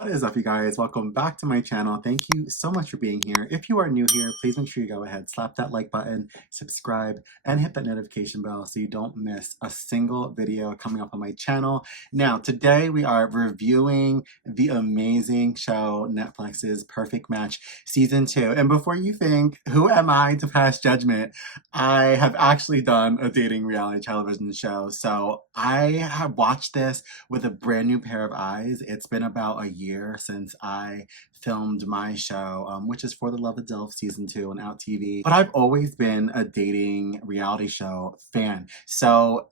What is up, you guys? Welcome back to my channel. Thank you so much for being here. If you are new here, please make sure you go ahead, slap that like button, subscribe, and hit that notification bell so you don't miss a single video coming up on my channel. Now, today we are reviewing the amazing show Netflix's Perfect Match Season 2. And before you think, who am I to pass judgment? I have actually done a dating reality television show. So I have watched this with a brand new pair of eyes. It's been about a year since I filmed my show, which is For the Love of Dilf Season 2 on Out TV. But I've always been a dating reality show fan. So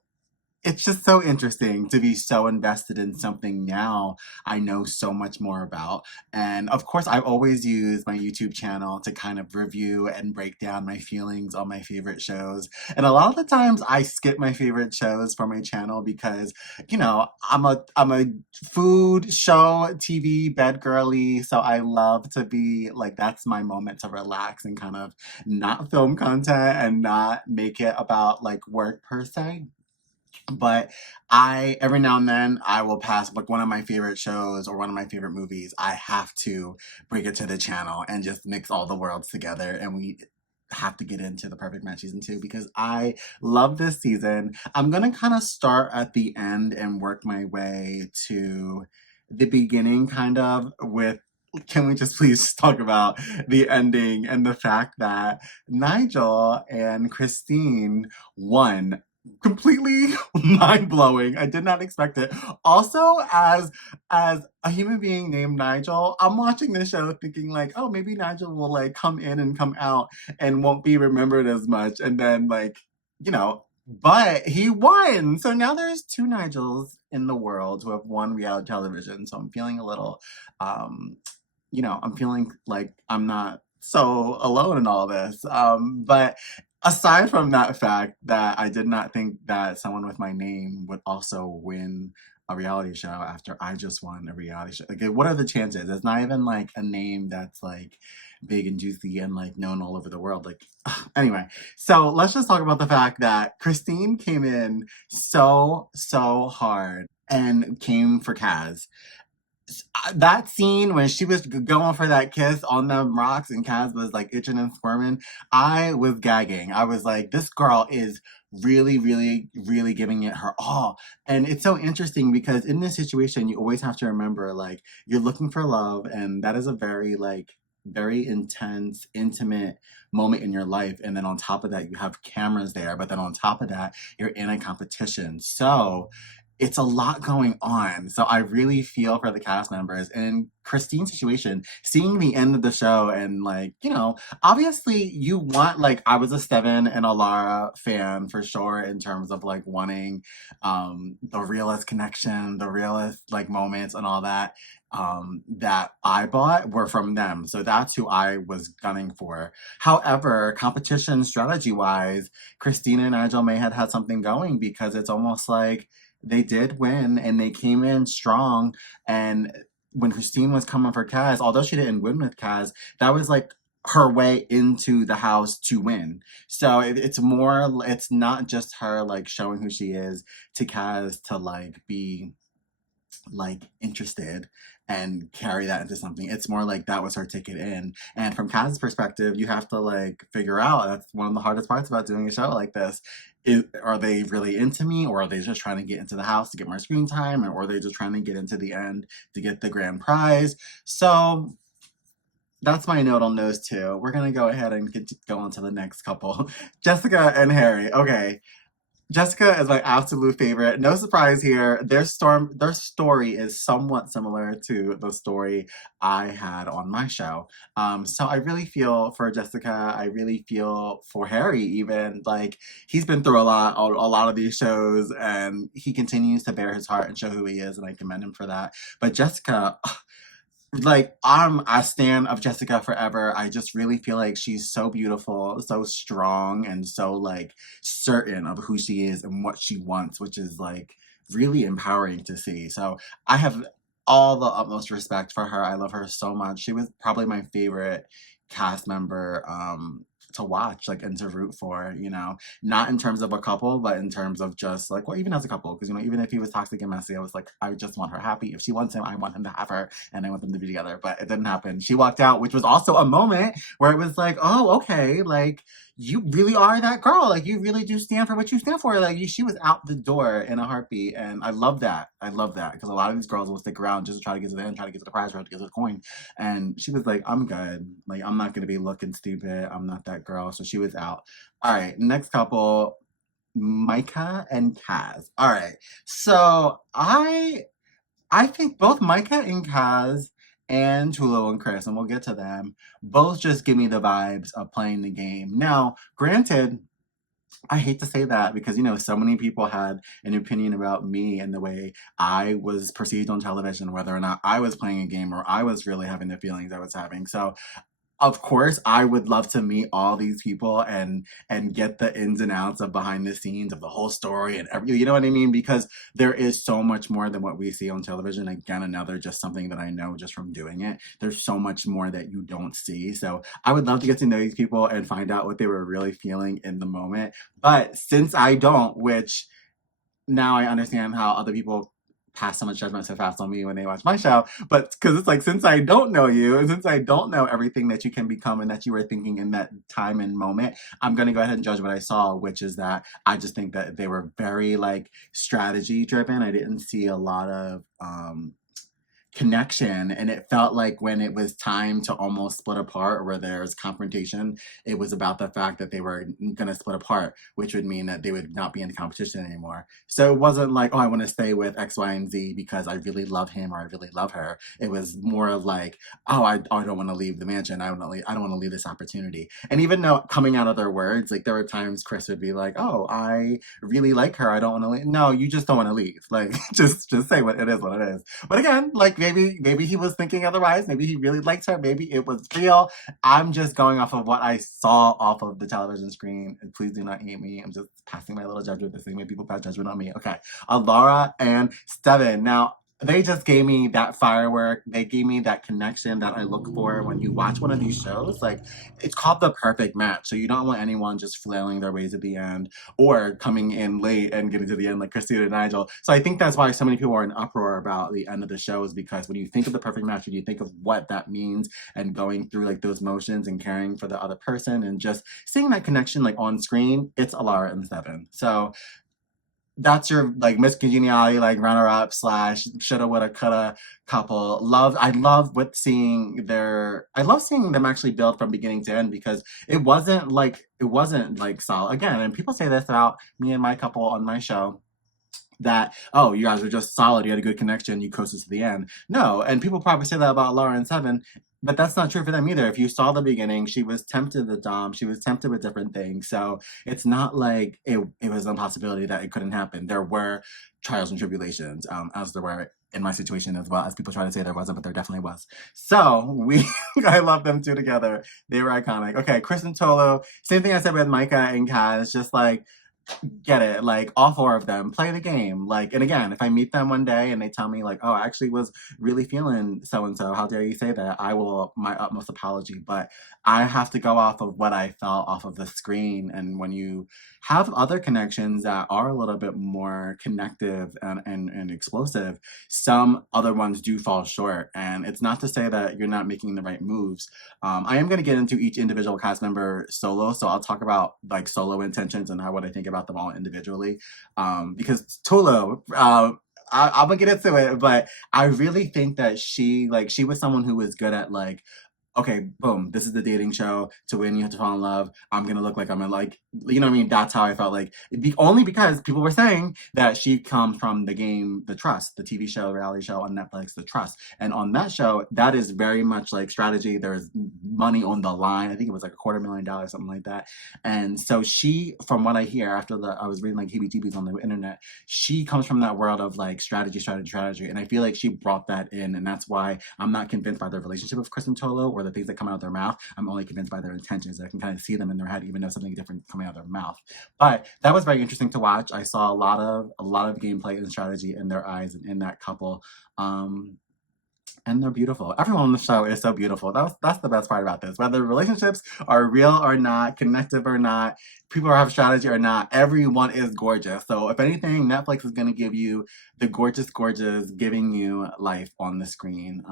it's just so interesting to be so invested in something now I know so much more about. And of course, I've always used my YouTube channel to kind of review and break down my feelings on my favorite shows. And a lot of the times I skip my favorite shows for my channel because, I'm a food show, TV, bed girly. So I love to be like, that's my moment to relax and kind of not film content and not make it about like work per se. But every now and then, I will pass like one of my favorite shows or one of my favorite movies. I have to bring it to the channel and just mix all the worlds together. And we have to get into the Perfect Match Season 2 because I love this season. I'm going to kind of start at the end and work my way to the beginning, kind of with. Can we just please talk about the ending and the fact that Nigel and Christine won? Completely mind-blowing. I did not expect it. Also, as a human being named Nigel, I'm watching this show thinking like, oh, maybe Nigel will like come in and come out and won't be remembered as much. And then like, but he won. So now there's two Nigels in the world who have won reality television. So I'm feeling a little, I'm feeling like I'm not so alone in all this. But aside from that fact that I did not think that someone with my name would also win a reality show after I just won a reality show. Like, what are the chances? It's not even like a name that's like big and juicy and like known all over the world. Like, anyway, so let's just talk about the fact that Christine came in so hard and came for Kaz. That scene when she was going for that kiss on them rocks and Kaz was like itching and squirming, I was gagging. I was like, this girl is really giving it her all. And it's so interesting because in this situation, you always have to remember like you're looking for love, and that is a very intense, intimate moment in your life. And then on top of that, you have cameras there, but then on top of that, you're in a competition. So it's a lot going on. So I really feel for the cast members. And Christine's situation, seeing the end of the show and like, obviously you want, like, I was a Steven and a Lara fan for sure in terms of like wanting the realest connection, the realest like moments and all that that I bought were from them. So that's who I was gunning for. However, competition strategy wise, Christina and Nigel may have had something going because it's almost like they did win and they came in strong. And when Christine was coming for Kaz, although she didn't win with Kaz, that was like her way into the house to win. So it's not just her like showing who she is to Kaz to like be like interested and carry that into something. It's more like that was her ticket in. And from Kaz's perspective, you have to like figure out, that's one of the hardest parts about doing a show like this. Are they really into me, or are they just trying to get into the house to get more screen time, or are they just trying to get into the end to get the grand prize? So that's my note on those two. We're gonna go ahead and go on to the next couple. Jessica and Harry. Okay. Jessica is my absolute favorite. No surprise here. Their story is somewhat similar to the story I had on my show. So I really feel for Jessica. I really feel for Harry even. Like, he's been through a lot of these shows, and he continues to bear his heart and show who he is, and I commend him for that. But Jessica, like, I'm a stan of Jessica forever. I just really feel like she's so beautiful, so strong, and so like certain of who she is and what she wants, which is like really empowering to see. So I have all the utmost respect for her. I love her so much. She was probably my favorite cast member to watch, like, and to root for, not in terms of a couple, but in terms of just like, well, even as a couple, because even if he was toxic and messy, I was like, I just want her happy. If she wants him, I want him to have her, and I want them to be together. But it didn't happen. She walked out, which was also a moment where it was like, oh, okay, like, you really are that girl. Like, you really do stand for what you stand for. Like, she was out the door in a heartbeat, and I love that. I love that, because a lot of these girls will stick around just to try to get to the end, try to get to the prize, try to get to the coin. And she was like, I'm good. Like, I'm not gonna be looking stupid. I'm not that girl. So she was out. All right, next couple, Micah and Cass. All right. So I think both Micah and Cass and Tulo and Chris, and we'll get to them, both just give me the vibes of playing the game. Now, granted, I hate to say that because, so many people had an opinion about me and the way I was perceived on television, whether or not I was playing a game or I was really having the feelings I was having. So of course, I would love to meet all these people and get the ins and outs of behind the scenes of the whole story and you know what I mean? Because there is so much more than what we see on television. Again, another just something that I know just from doing it. There's so much more that you don't see. So I would love to get to know these people and find out what they were really feeling in the moment. But since I don't, which now I understand how other people pass so much judgment so fast on me when they watch my show, but because it's like, since I don't know you and since I don't know everything that you can become and that you were thinking in that time and moment, I'm going to go ahead and judge what I saw, which is that I just think that they were very like strategy driven. I didn't see a lot of connection, and it felt like when it was time to almost split apart or where there's confrontation, it was about the fact that they were going to split apart, which would mean that they would not be in competition anymore. So it wasn't like, oh, I want to stay with X, Y, and Z because I really love him or I really love her. It was more of like, oh, I don't want to leave the mansion. I don't want to leave this opportunity. And even though coming out of their words, like there were times Chris would be like, oh, I really like her, I don't want to leave. No, you just don't want to leave. Like, just say what it is. But again, like maybe he was thinking otherwise. Maybe he really liked her. Maybe it was real. I'm just going off of what I saw off of the television screen. And please do not hate me. I'm just passing my little judgment the same way people pass judgment on me. Okay. Laura and Steven. Now, they just gave me that firework. They gave me that connection that I look for when you watch one of these shows. Like, it's called the perfect match. So you don't want anyone just flailing their ways at the end or coming in late and getting to the end like Christina and Nigel. So I think that's why so many people are in uproar about the end of the show, is because when you think of the perfect match and you think of what that means and going through like those motions and caring for the other person and just seeing that connection like on screen, it's Alara and Steven. So that's your like Miss Congeniality, like runner up slash shoulda woulda coulda couple. I love seeing them actually build from beginning to end, because it wasn't like solid again. And people say this about me and my couple on my show, that, oh, you guys were just solid, you had a good connection, you coasted to the end. No, and people probably say that about Laura and Steven, but that's not true for them either. If you saw the beginning, she was tempted with Dom, she was tempted with different things. So it's not like it was an impossibility that it couldn't happen. There were trials and tribulations, as there were in my situation as well, as people try to say there wasn't, but there definitely was. So I love them two together. They were iconic. Okay, Chris and Tolo, same thing I said with Micah and Cass, just like, get it, like all four of them play the game. Like, and again, if I meet them one day and they tell me like, oh, I actually was really feeling so and so, how dare you say that, I will my utmost apology. But I have to go off of what I felt off of the screen. And when you have other connections that are a little bit more connective and explosive, some other ones do fall short. And it's not to say that you're not making the right moves. I am going to get into each individual cast member solo, so I'll talk about like solo intentions and what I think about them all individually. Because Tolo, I'm gonna get into it, but I really think that she was someone who was good at like, okay, boom, this is the dating show. To win, you have to fall in love. I'm gonna look like I'm in like, you know what I mean? That's how I felt like. Only because people were saying that she comes from the game, The Trust, the TV show, reality show on Netflix, The Trust. And on that show, that is very much like strategy. There's money on the line. I think it was like $250,000, something like that. And so she, from what I hear after I was reading like heebie-jeebies on the internet, she comes from that world of like strategy. And I feel like she brought that in. And that's why I'm not convinced by their relationship with Chris and Tolo or the things that come out of their mouth. I'm only convinced by their intentions. I can kind of see them in their head, even though something different coming out of their mouth. But that was very interesting to watch. I saw a lot of gameplay and strategy in their eyes and in that couple. And And they're beautiful. Everyone on the show is so beautiful. That's the best part about this. Whether relationships are real or not, connective or not, people have strategy or not, everyone is gorgeous. So if anything, Netflix is going to give you the gorgeous, giving you life on the screen.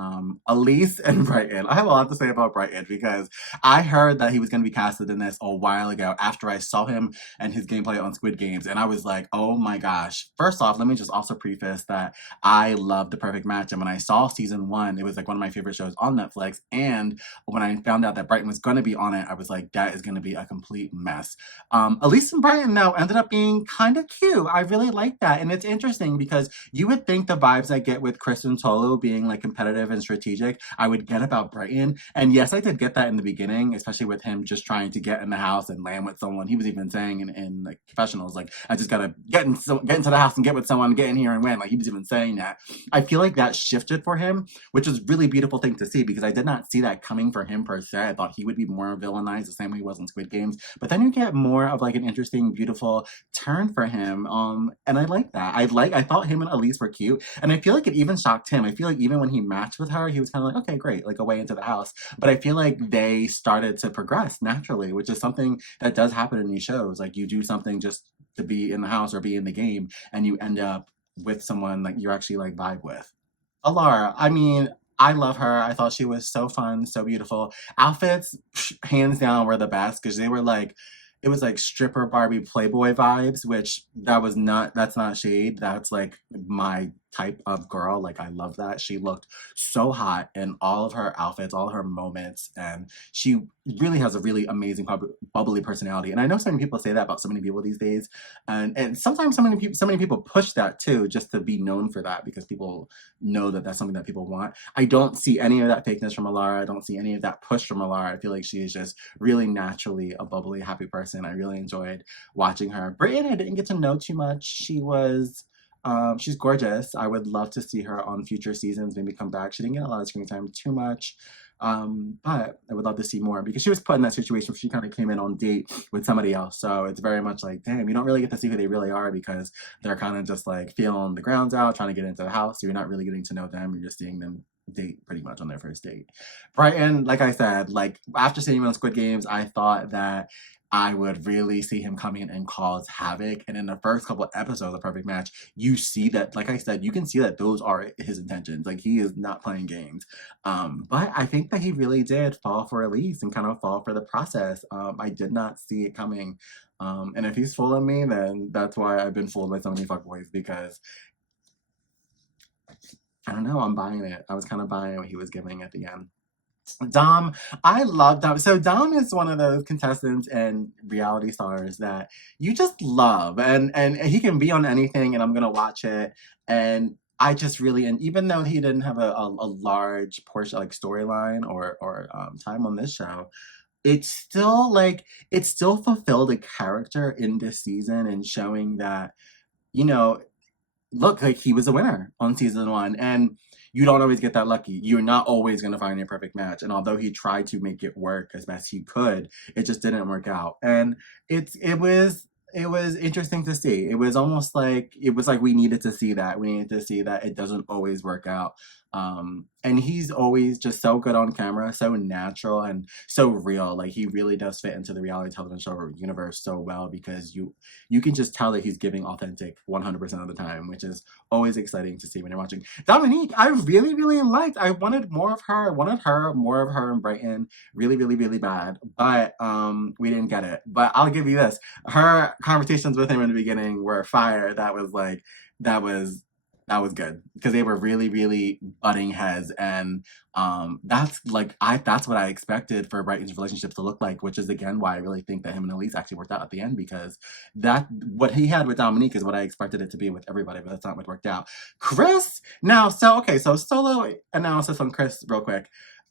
Elise and Brighton. I have a lot to say about Brighton because I heard that he was going to be casted in this a while ago after I saw him and his gameplay on Squid Games. And I was like, oh my gosh. First off, let me just also preface that I love The Perfect Match. And when I saw season 1, it was like one of my favorite shows on Netflix. And when I found out that Brighton was going to be on it, I was like, that is going to be a complete mess. Elise and Brighton, though, ended up being kind of cute. I really like that. And it's interesting because you would think the vibes I get with Chris and Tolu being like competitive and strategic, I would get about Brighton. And yes, I did get that in the beginning, especially with him just trying to get in the house and land with someone. He was even saying in like confessionals, like, I just got to get into the house and get with someone, get in here and win. Like, he was even saying that. I feel like that shifted for him, which is really beautiful thing to see because I did not see that coming for him per se. I thought he would be more villainized the same way he was in Squid Games. But then you get more of like an interesting, beautiful turn for him. And I like that. I thought him and Elise were cute. And I feel like it even shocked him. I feel like even when he matched with her, he was kind of like, okay, great, like away into the house. But I feel like they started to progress naturally, which is something that does happen in these shows. Like, you do something just to be in the house or be in the game, and you end up with someone like you actually like vibe with. Alara, I mean, I love her. I thought she was so fun, so beautiful. Outfits, hands down, were the best because they were like, it was like stripper Barbie Playboy vibes, which that's not shade. That's like my type of girl. Like, I love that. She looked so hot in all of her outfits, all her moments, and she really has a really amazing bubbly personality. And I know so many people say that about so many people these days, and sometimes so many people push that too, just to be known for that because people know that that's something that people want. I don't see any of that fakeness from Alara. I don't see any of that push from Alara. I feel like she is just really naturally a bubbly, happy person. I really enjoyed watching her. Britain, I didn't get to know too much. She's gorgeous. I would love to see her on future seasons, maybe come back. She didn't get a lot of screen time too much. But I would love to see more because she was put in that situation where she kind of came in on date with somebody else. So it's very much like, damn, you don't really get to see who they really are because they're kind of just like feeling the grounds out, trying to get into the house. So you're not really getting to know them. You're just seeing them date pretty much on their first date. Brighton, like I said, like after seeing him on Squid Games, I thought that I would really see him come in and cause havoc. And in the first couple of episodes of Perfect Match, you see that, like I said, you can see that those are his intentions. Like, he is not playing games. But I think that he really did fall for Elise and kind of fall for the process. I did not see it coming. And if he's fooling me, then that's why I've been fooled by so many fuckboys because I don't know, I'm buying it. I was kind of buying what he was giving at the end. Dom, I love Dom. So Dom is one of those contestants and reality stars that you just love, and he can be on anything, and I'm gonna watch it. And I just really, and even though he didn't have a large portion like storyline or time on this show, it's still like it still fulfilled a character in this season and showing that you know look, like he was a winner on season 1, and you don't always get that lucky. You're not always going to find your perfect match. And although he tried to make it work as best he could, it just didn't work out. And it was interesting to see. It was almost like we needed to see that. We needed to see that it doesn't always work out. And he's always just so good on camera, so natural and so real. Like, he really does fit into the reality television show universe so well because you can just tell that he's giving authentic 100% of the time, which is always exciting to see when you're watching. Dominique, I really, really liked. I wanted more of her. I wanted more of her in Brighton really, really, really bad. But we didn't get it. But I'll give you this. Her conversations with him in the beginning were fire. That was good because they were really, really butting heads, and that's what I expected for Brighton's relationships to look like, which is again why I really think that him and Elise actually worked out at the end because that what he had with Dominique is what I expected it to be with everybody, but that's not what worked out. Chris, now, so solo analysis on Chris real quick.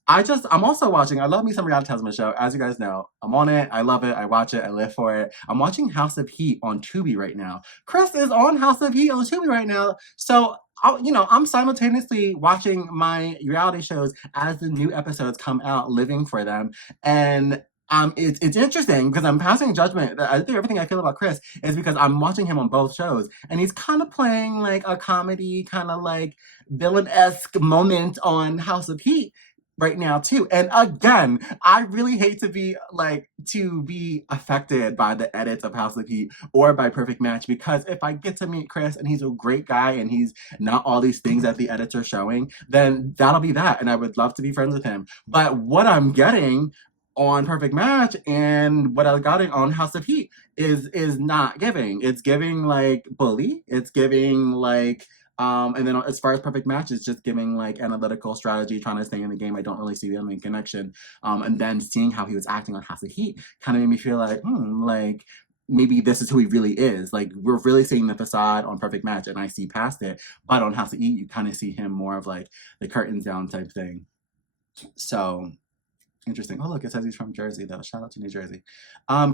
I'm also watching, I love me some reality television show. As you guys know, I'm on it. I love it. I watch it. I live for it. I'm watching House of Heat on Tubi right now. Chris is on House of Heat on Tubi right now. So, I'm simultaneously watching my reality shows as the new episodes come out, living for them. And It's interesting because I'm passing judgment. I think everything I feel about Chris is because I'm watching him on both shows, and he's kind of playing like a comedy, kind of like villain-esque moment on House of Heat right now too. And again, I really hate to be affected by the edits of House of Heat or by Perfect Match, because if I get to meet Chris and he's a great guy and he's not all these things that the edits are showing, then that'll be that, and I would love to be friends with him. But what I'm getting on Perfect Match and what I got it on House of Heat is not giving. It's giving like bully. It's giving like and then as far as Perfect Match, it's just giving like analytical strategy, trying to stay in the game. I don't really see the main connection. And then seeing how he was acting on House of Heat kind of made me feel like, like maybe this is who he really is. Like we're really seeing the facade on Perfect Match, and I see past it. But on House of Heat, you kind of see him more of like the curtains down type thing. So interesting. Oh, look, it says he's from Jersey, though. Shout out to New Jersey.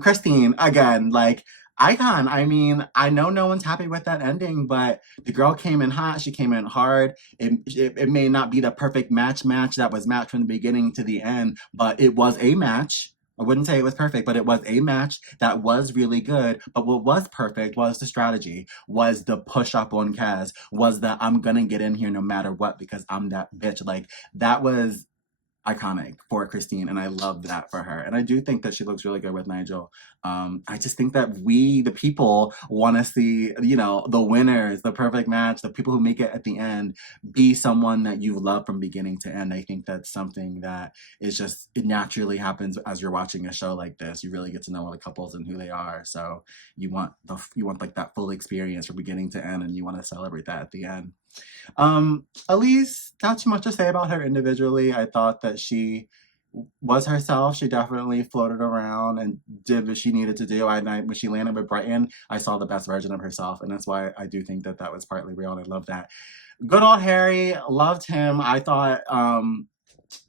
Christine, again, like, icon. I mean, I know no one's happy with that ending, but the girl came in hot. She came in hard. It may not be the perfect match that was matched from the beginning to the end, but it was a match. I wouldn't say it was perfect, but it was a match that was really good. But what was perfect was the strategy, was the push up on Kaz, was the I'm gonna get in here no matter what because I'm that bitch. Like, that was iconic for Christine, and I love that for her. And I do think that she looks really good with Nigel. I just think that we, the people, want to see, the winners, the perfect match, the people who make it at the end, be someone that you love from beginning to end. I think that's something that is just, it naturally happens as you're watching a show like this. You really get to know all the couples and who they are. So you want like that full experience from beginning to end, and you want to celebrate that at the end. Elise, not too much to say about her individually. I thought that she was herself. She definitely floated around and did what she needed to do. When she landed with Brighton, I saw the best version of herself, and that's why I do think that that was partly real, and I love that. Good old Harry, loved him. I thought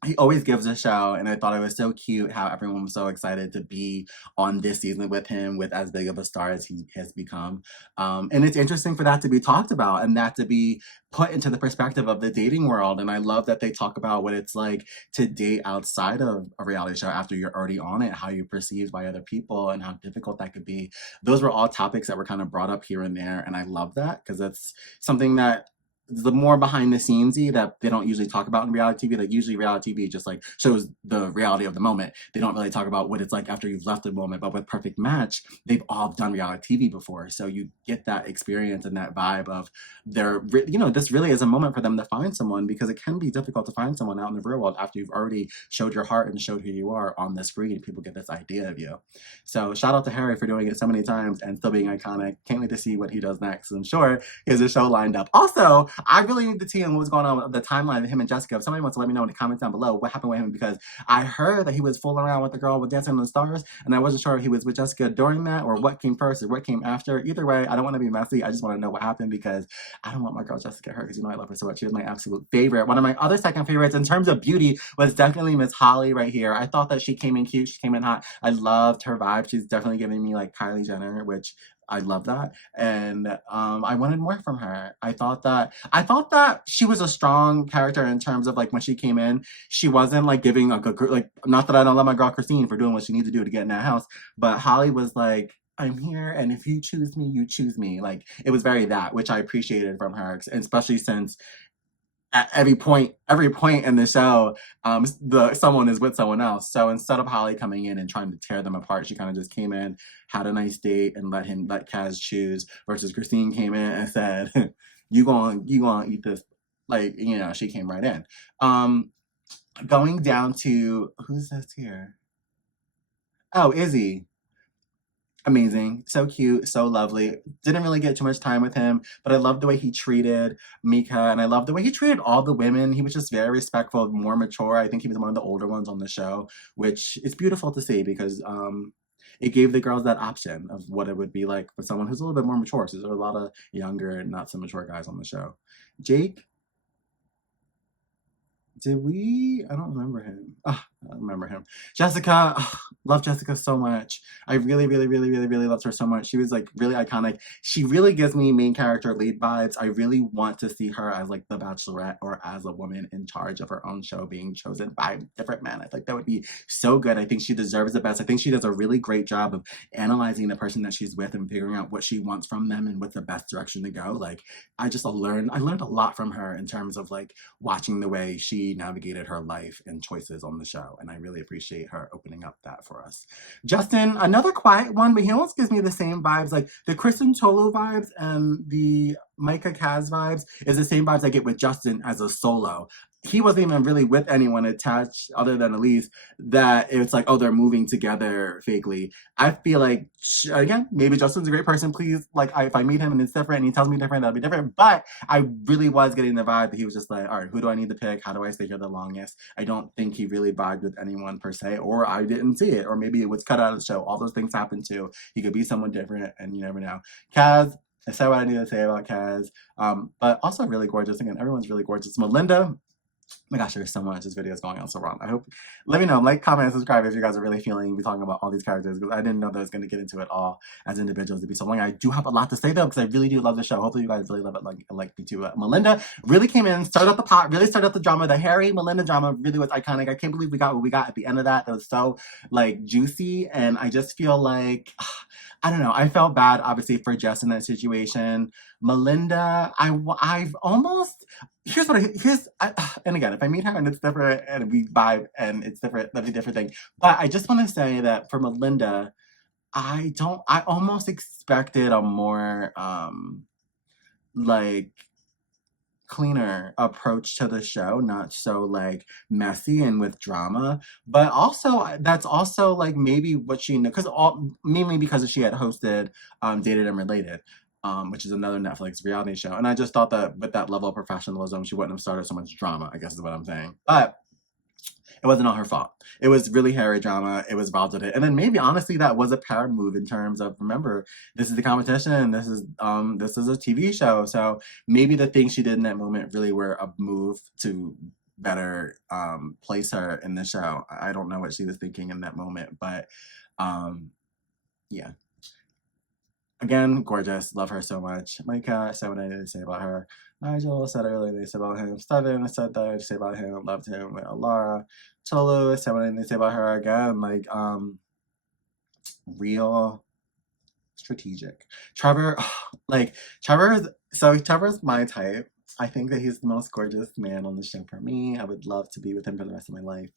he always gives a show, and I thought it was so cute how everyone was so excited to be on this season with him, with as big of a star as he has become. And it's interesting for that to be talked about and that to be put into the perspective of the dating world. And I love that they talk about what it's like to date outside of a reality show after you're already on it, how you're perceived by other people and how difficult that could be. Those were all topics that were kind of brought up here and there, and I love that because that's something that the more behind the scenesy that they don't usually talk about in reality TV. Like usually reality TV just like shows the reality of the moment. They don't really talk about what it's like after you've left the moment. But with Perfect Match, they've all done reality TV before, so you get that experience and that vibe of this really is a moment for them to find someone, because it can be difficult to find someone out in the real world after you've already showed your heart and showed who you are on the screen. People get this idea of you. So shout out to Harry for doing it so many times and still being iconic. Can't wait to see what he does next. I'm sure he has a show lined up. Also, I really need to see what was going on with the timeline of him and Jessica. If somebody wants to let me know in the comments down below what happened with him, because I heard that he was fooling around with the girl with Dancing on the Stars, and I wasn't sure if he was with Jessica during that or what came first or what came after. Either way, I don't want to be messy. I just want to know what happened, because I don't want my girl Jessica hurt, because I love her so much. She was my absolute favorite. One of my other second favorites in terms of beauty was definitely Miss Holly right here. I thought that she came in cute. She came in hot. I loved her vibe. She's definitely giving me like Kylie Jenner, which I love that, and I wanted more from her. I thought that she was a strong character in terms of like when she came in, she wasn't like giving a good, like, not that I don't love my girl Christine for doing what she needs to do to get in that house, but Holly was like, I'm here, and if you choose me, you choose me. Like, it was very that, which I appreciated from her, especially since at every point in the show, someone is with someone else. So instead of Holly coming in and trying to tear them apart, she kind of just came in, had a nice date, and let Kaz choose. Versus Christine came in and said, "You gonna eat this?" Like, she came right in. Going down to who's this here? Oh, Izzy. Amazing, so cute, so lovely. Didn't really get too much time with him, but I loved the way he treated Micah, and I loved the way he treated all the women. He was just very respectful, more mature. I think he was one of the older ones on the show, which is beautiful to see, because it gave the girls that option of what it would be like for someone who's a little bit more mature. So there are a lot of younger, not so mature guys on the show. Jake, I don't remember him. I don't remember him. Jessica, Love Jessica so much. I really, really, really, really, really loved her so much. She was like really iconic. She really gives me main character lead vibes. I really want to see her as like the Bachelorette or as a woman in charge of her own show being chosen by different men. I think that would be so good. I think she deserves the best. I think she does a really great job of analyzing the person that she's with and figuring out what she wants from them and what's the best direction to go. Like I learned a lot from her in terms of like watching the way she navigated her life and choices on the show. And I really appreciate her opening up that for us. Justin, another quiet one, but he almost gives me the same vibes. Like the Kristen Tolu vibes and the Micah Cass vibes is the same vibes I get with Justin as a solo. He wasn't even really with anyone attached other than Elise, that it's like, oh, they're moving together fakely. I feel like, again, maybe Justin's a great person. Please, like, if I meet him and it's different and he tells me different, that'll be different. But I really was getting the vibe that he was just like, all right, who do I need to pick? How do I stay here the longest? I don't think he really vibed with anyone per se, or I didn't see it, or maybe it was cut out of the show. All those things happen too. He could be someone different, and you never know. Kaz, I said what I need to say about Kaz, but also really gorgeous. Again, everyone's really gorgeous. Melinda, oh my gosh, there's so much. This video is going on so wrong. I hope, let me know, like, comment, and subscribe if you guys are really feeling me talking about all these characters, because I didn't know that I was going to get into it all as individuals to be so long. I do have a lot to say though, because I really do love the show. Hopefully you guys really love it like me too. Melinda really came in, started up the pot, really started up the drama. The Harry Melinda drama really was iconic. I can't believe we got what we got at the end of that. That was so like juicy, and I just feel like, I don't know. I felt bad, obviously, for Jess in that situation. Melinda, I've almost, and again, if I meet her and it's different and we vibe and it's different, that'd be a different thing. But I just want to say that for Melinda, I almost expected a more, like, cleaner approach to the show, not so like messy and with drama, but also that's also like maybe what she knew, because mainly because she had hosted Dated and Related, which is another Netflix reality show, and I just thought that with that level of professionalism she wouldn't have started so much drama, I guess is what I'm saying. But it wasn't all her fault. It was really Harry drama. It was involved with it. And then maybe honestly that was a power move in terms of, remember, this is the competition. This is a TV show. So maybe the things she did in that moment really were a move to better place her in the show. I don't know what she was thinking in that moment, but yeah. Again, gorgeous. Love her so much. Micah said what I needed to say about her. Nigel said earlier they said about him. Steven said that I say about him. Loved him. Laura. Tolu said what I need to say about her. Again, like, real strategic. Trevor, like, Trevor's my type. I think that he's the most gorgeous man on the show for me. I would love to be with him for the rest of my life.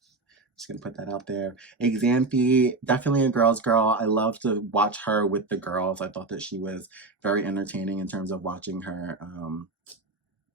Just gonna put that out there. Xanthi, definitely a girl's girl. I love to watch her with the girls. I thought that she was very entertaining in terms of watching her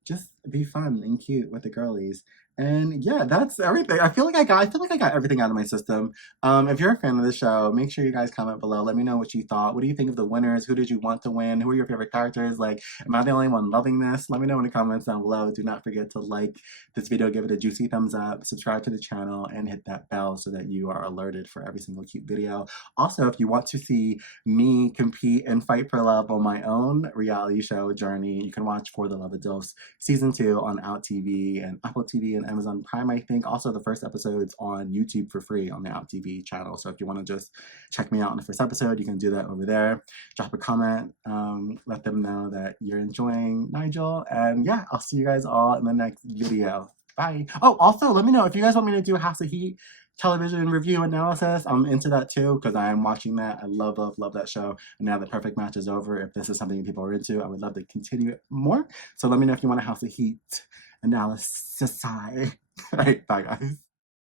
just be fun and cute with the girlies. And yeah, that's everything. I feel like I got everything out of my system. If you're a fan of the show, make sure you guys comment below. Let me know what you thought. What do you think of the winners? Who did you want to win? Who are your favorite characters? Like, am I the only one loving this? Let me know in the comments down below. Do not forget to like this video, give it a juicy thumbs up, subscribe to the channel, and hit that bell so that you are alerted for every single cute video. Also, if you want to see me compete and fight for love on my own reality show journey, you can watch For the Love of Dose Season 2 on Out TV and Apple TV and Amazon Prime, I think. Also, the first episode's on YouTube for free on the Out TV channel. So if you want to just check me out on the first episode, you can do that over there. Drop a comment. Let them know that you're enjoying Nigel. And yeah, I'll see you guys all in the next video. Bye. Oh, also, let me know if you guys want me to do a House of Heat television review analysis. I'm into that too, because I am watching that. I love that show. And now that Perfect Match is over, if this is something people are into, I would love to continue it more. So let me know if you want a House of Heat analysis. All right, bye guys.